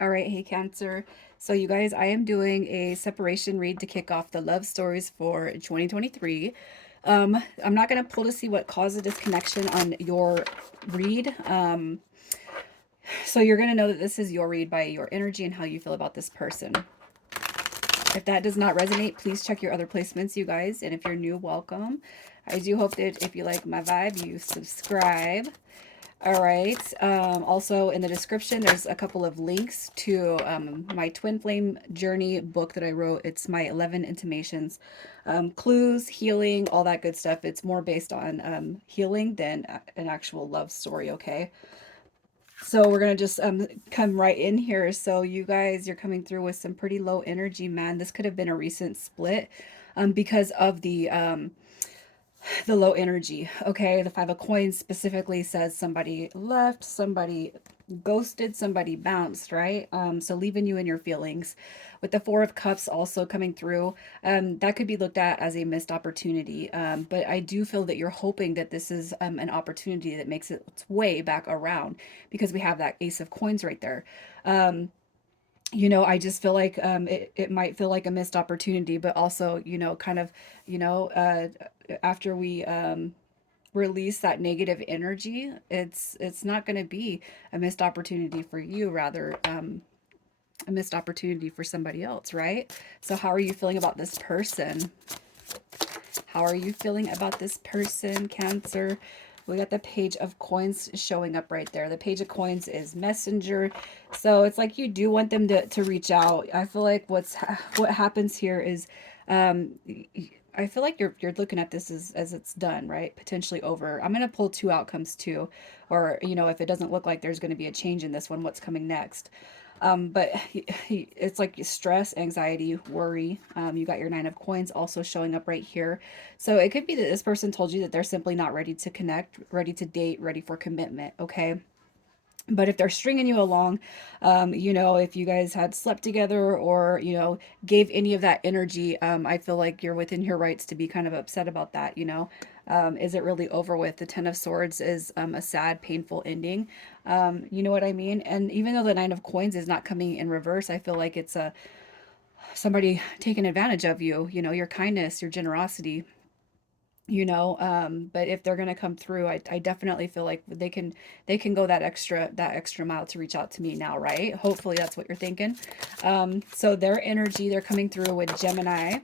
All right, hey Cancer. So you guys, I am doing a separation read to kick off the love stories for 2023. I'm not going to pull to see what caused the disconnection on your read. So you're going to know that this is your read by your energy and how you feel about this person. If that does not resonate, please check your other placements, you guys. And if you're new, welcome. I do hope that if you like my vibe, you subscribe. All right. Also, in the description, there's a couple of links to my Twin Flame Journey book that I wrote. It's my 11 intimations, clues, healing, all that good stuff. It's more based on healing than an actual love story, okay? So we're going to just come right in here. So you guys, you're coming through with some pretty low energy, man. This could have been a recent split because of the low energy. Okay, the 5 of coins specifically says somebody left, somebody ghosted, somebody bounced, right? So leaving you in your feelings. With the 4 of cups also coming through, that could be looked at as a missed opportunity. But I do feel that you're hoping that this is an opportunity that makes its way back around, because we have that Ace of Coins right there. I just feel like it might feel like a missed opportunity, but also, kind of, after we release that negative energy, it's not going to be a missed opportunity for you, rather a missed opportunity for somebody else, right? So how are you feeling about this person? How are you feeling about this person, Cancer? We got the Page of Coins showing up right there. The Page of Coins is messenger. So it's like you do want them to reach out. I feel like what happens here is um, I feel like you're looking at this as it's done, right? Potentially over. I'm going to pull 2 outcomes too. Or, if it doesn't look like there's going to be a change in this one, what's coming next? But it's like stress, anxiety, worry. You got your 9 of coins also showing up right here. So it could be that this person told you that they're simply not ready to connect, ready to date, ready for commitment. Okay. But if they're stringing you along, if you guys had slept together or, gave any of that energy, I feel like you're within your rights to be kind of upset about that. Is it really over with? The 10 of Swords is a sad, painful ending. You know what I mean? And even though the 9 of Coins is not coming in reverse, I feel like it's somebody taking advantage of you, your kindness, your generosity. But if they're going to come through, I definitely feel like they can go that extra mile to reach out to me now, right? Hopefully that's what you're thinking. So their energy, they're coming through with Gemini.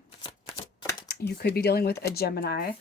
You could be dealing with a Gemini.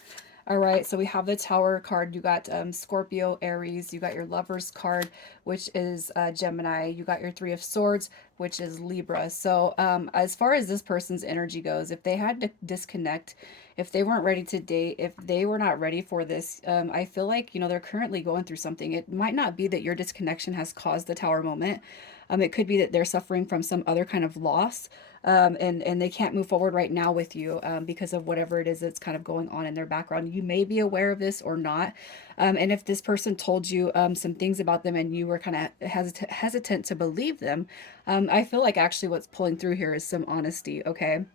All right, so we have the Tower card. You got Scorpio, Aries. You got your Lovers card, which is Gemini. You got your Three of Swords, which is Libra. So as far as this person's energy goes, if they had to disconnect, if they weren't ready to date, if they were not ready for this, I feel like, they're currently going through something. It might not be that your disconnection has caused the Tower moment. It could be that they're suffering from some other kind of loss, and they can't move forward right now with you because of whatever it is that's kind of going on in their background. You may be aware of this or not. And if this person told you some things about them and you were kind of hesitant to believe them, I feel like actually what's pulling through here is some honesty, okay?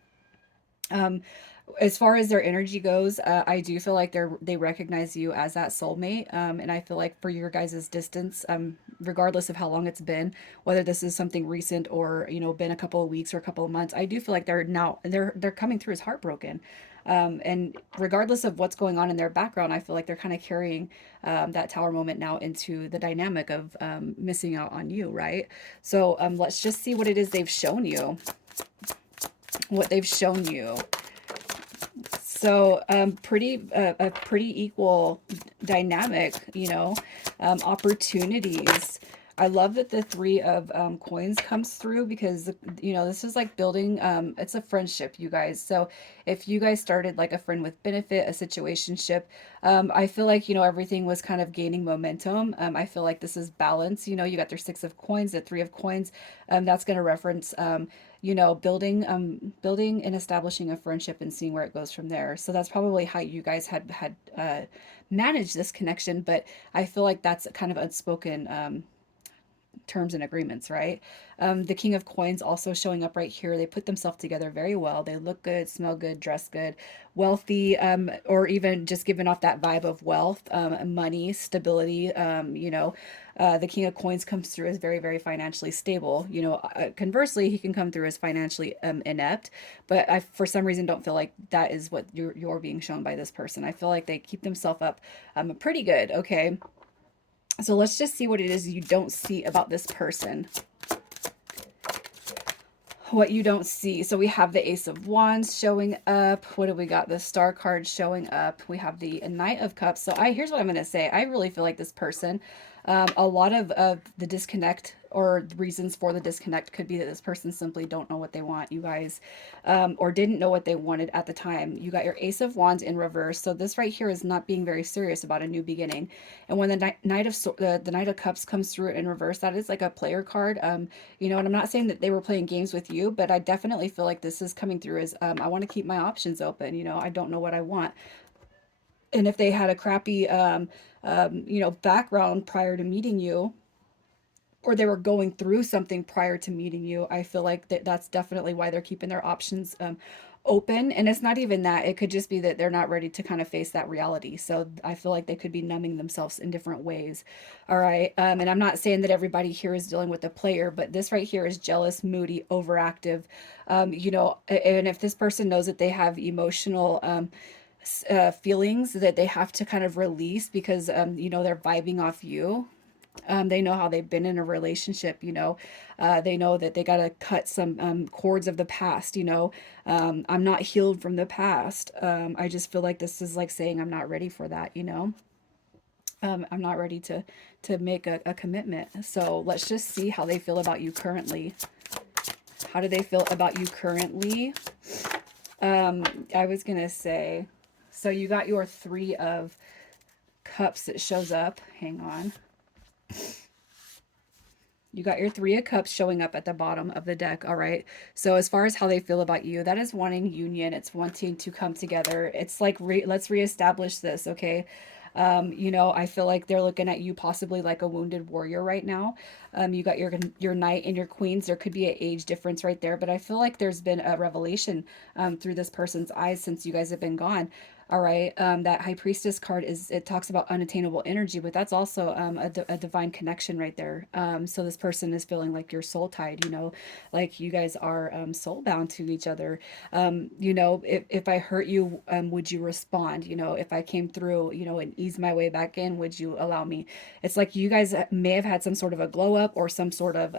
Um, as far as their energy goes, I do feel like they recognize you as that soulmate, and I feel like for your guys' distance, regardless of how long it's been, whether this is something recent or been a couple of weeks or a couple of months, I do feel like they're coming through as heartbroken, and regardless of what's going on in their background, I feel like they're kind of carrying that Tower moment now into the dynamic of missing out on you, right? So let's just see what it is they've shown you. What they've shown you. So, a pretty equal dynamic, opportunities. I love that the 3 of coins comes through because, this is like building, it's a friendship, you guys. So if you guys started like a friend with benefit, a situationship, I feel like, everything was kind of gaining momentum. I feel like this is balance. You got their 6 of coins, the 3 of coins. That's going to reference, building and establishing a friendship and seeing where it goes from there. So that's probably how you guys had managed this connection. But I feel like that's kind of unspoken terms and agreements, right? The King of Coins also showing up right here. They put themselves together very well. They look good, smell good, dress good, wealthy, or even just giving off that vibe of wealth, money, stability. The King of Coins comes through as very, very financially stable. Conversely, he can come through as financially inept. But I, for some reason, don't feel like that is what you're being shown by this person. I feel like they keep themselves up pretty good. Okay, so let's just see what it is you don't see about this person. What you don't see. So we have the Ace of Wands showing up. What do we got? The Star card showing up. We have the Knight of Cups. So here's what I'm going to say. I really feel like this person, a lot of the disconnect or the reasons for the disconnect could be that this person simply don't know what they want, you guys, or didn't know what they wanted at the time. You got your Ace of Wands in reverse. So this right here is not being very serious about a new beginning. And when the Knight of Cups comes through in reverse, that is like a player card. And I'm not saying that they were playing games with you, but I definitely feel like this is coming through as I want to keep my options open. I don't know what I want. And if they had a crappy, background prior to meeting you, or they were going through something prior to meeting you, I feel like that's definitely why they're keeping their options open. And it's not even that. It could just be that they're not ready to kind of face that reality. So I feel like they could be numbing themselves in different ways. All right. And I'm not saying that everybody here is dealing with a player, but this right here is jealous, moody, overactive. And if this person knows that they have emotional feelings that they have to kind of release because they're vibing off you. They know how they've been in a relationship. They know that they got to cut some cords of the past. I'm not healed from the past. I just feel like this is like saying I'm not ready for that. I'm not ready to make a commitment. So let's just see how they feel about you currently. How do they feel about you currently? I was gonna say, so you got your Three of Cups that shows up. Hang on. You got your Three of Cups showing up at the bottom of the deck. All right. So as far as how they feel about you, that is wanting union. It's wanting to come together. It's like, let's reestablish this. Okay. I feel like they're looking at you possibly like a wounded warrior right now. You got your knight and your queens. There could be an age difference right there, but I feel like there's been a revelation through this person's eyes since you guys have been gone. All right. That High Priestess card it talks about unattainable energy, but that's also a divine connection right there. So this person is feeling like you're soul tied, like you guys are soul bound to each other. If I hurt you, would you respond? If I came through, and ease my way back in, would you allow me? It's like you guys may have had some sort of a glow up or some sort of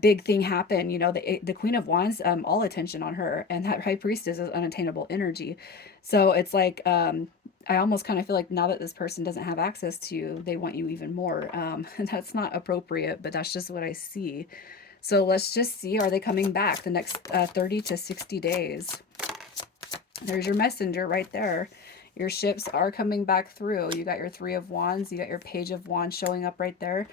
big thing happen. The Queen of Wands, all attention on her, and that High Priestess is unattainable energy. So it's like I almost kind of feel like now that this person doesn't have access to you, they want you even more. That's not appropriate, but that's just what I see. So let's just see, are they coming back the next 30 to 60 days? There's your messenger right there. Your ships are coming back through. You got your Three of Wands. You got your Page of Wands showing up right there.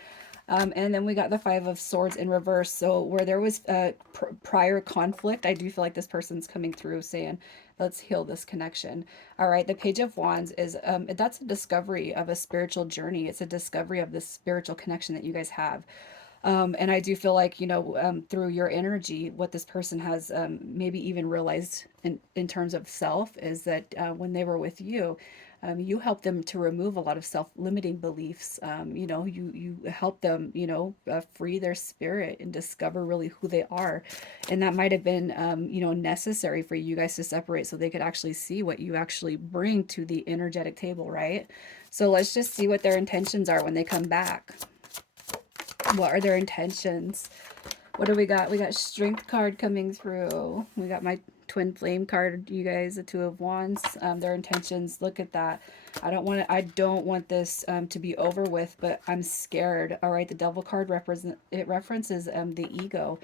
And then we got the Five of Swords in reverse. So where there was prior conflict, I do feel like this person's coming through saying, let's heal this connection. All right. The Page of Wands is, that's a discovery of a spiritual journey. It's a discovery of this spiritual connection that you guys have. And I do feel like, through your energy, what this person has maybe even realized in terms of self is that when they were with you, you help them to remove a lot of self-limiting beliefs. You help them, free their spirit and discover really who they are. And that might have been, necessary for you guys to separate so they could actually see what you actually bring to the energetic table, right? So let's just see what their intentions are when they come back. What are their intentions? What do we got? We got Strength card coming through. We got my Twin Flame card, you guys, the Two of Wands. Their intentions, look at that. I don't want this to be over with, but I'm scared. All right, the Devil card references the ego.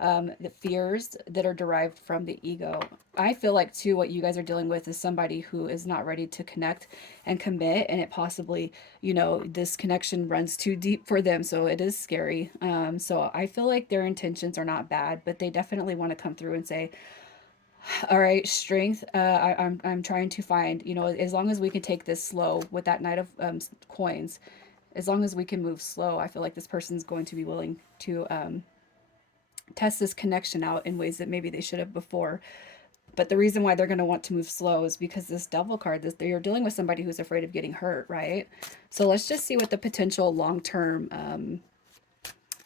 The fears that are derived from the ego. I feel like too what you guys are dealing with is somebody who is not ready to connect and commit, and it possibly, this connection runs too deep for them, so it is scary. So I feel like their intentions are not bad, but they definitely want to come through and say, all right, strength. I'm trying to find, as long as we can take this slow with that Knight of coins, as long as we can move slow, I feel like this person's going to be willing to test this connection out in ways that maybe they should have before. But the reason why they're going to want to move slow is because this devil card, this, you're dealing with somebody who's afraid of getting hurt, right? So let's just see what the potential the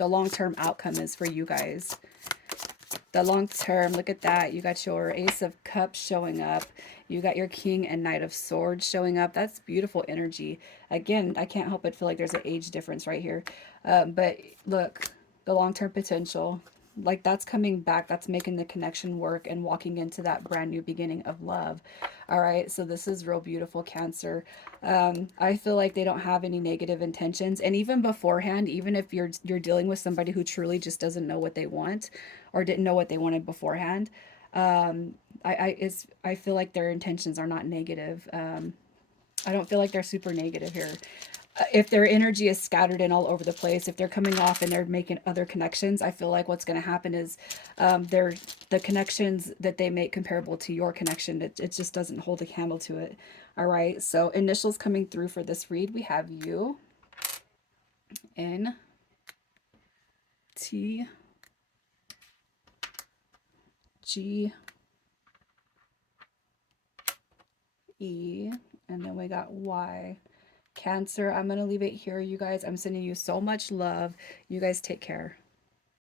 long-term outcome is for you guys. The long term, look at that. You got your Ace of Cups showing up. You got your King and Knight of Swords showing up. That's beautiful energy. Again, I can't help but feel like there's an age difference right here. But look, the long term potential, like that's coming back. That's making the connection work and walking into that brand new beginning of love. All right, so this is real beautiful, Cancer. I feel like they don't have any negative intentions, and even beforehand, even if you're dealing with somebody who truly just doesn't know what they want or didn't know what they wanted beforehand, I feel like their intentions are not negative. I don't feel like they're super negative here. If their energy is scattered and all over the place, if they're coming off and they're making other connections, I feel like what's going to happen is they're the connections that they make comparable to your connection. It just doesn't hold a candle to it. All right. So initials coming through for this read, we have U, N, T, G, E, and then we got Y. Cancer, I'm going to leave it here, you guys. I'm sending you so much love. You guys take care.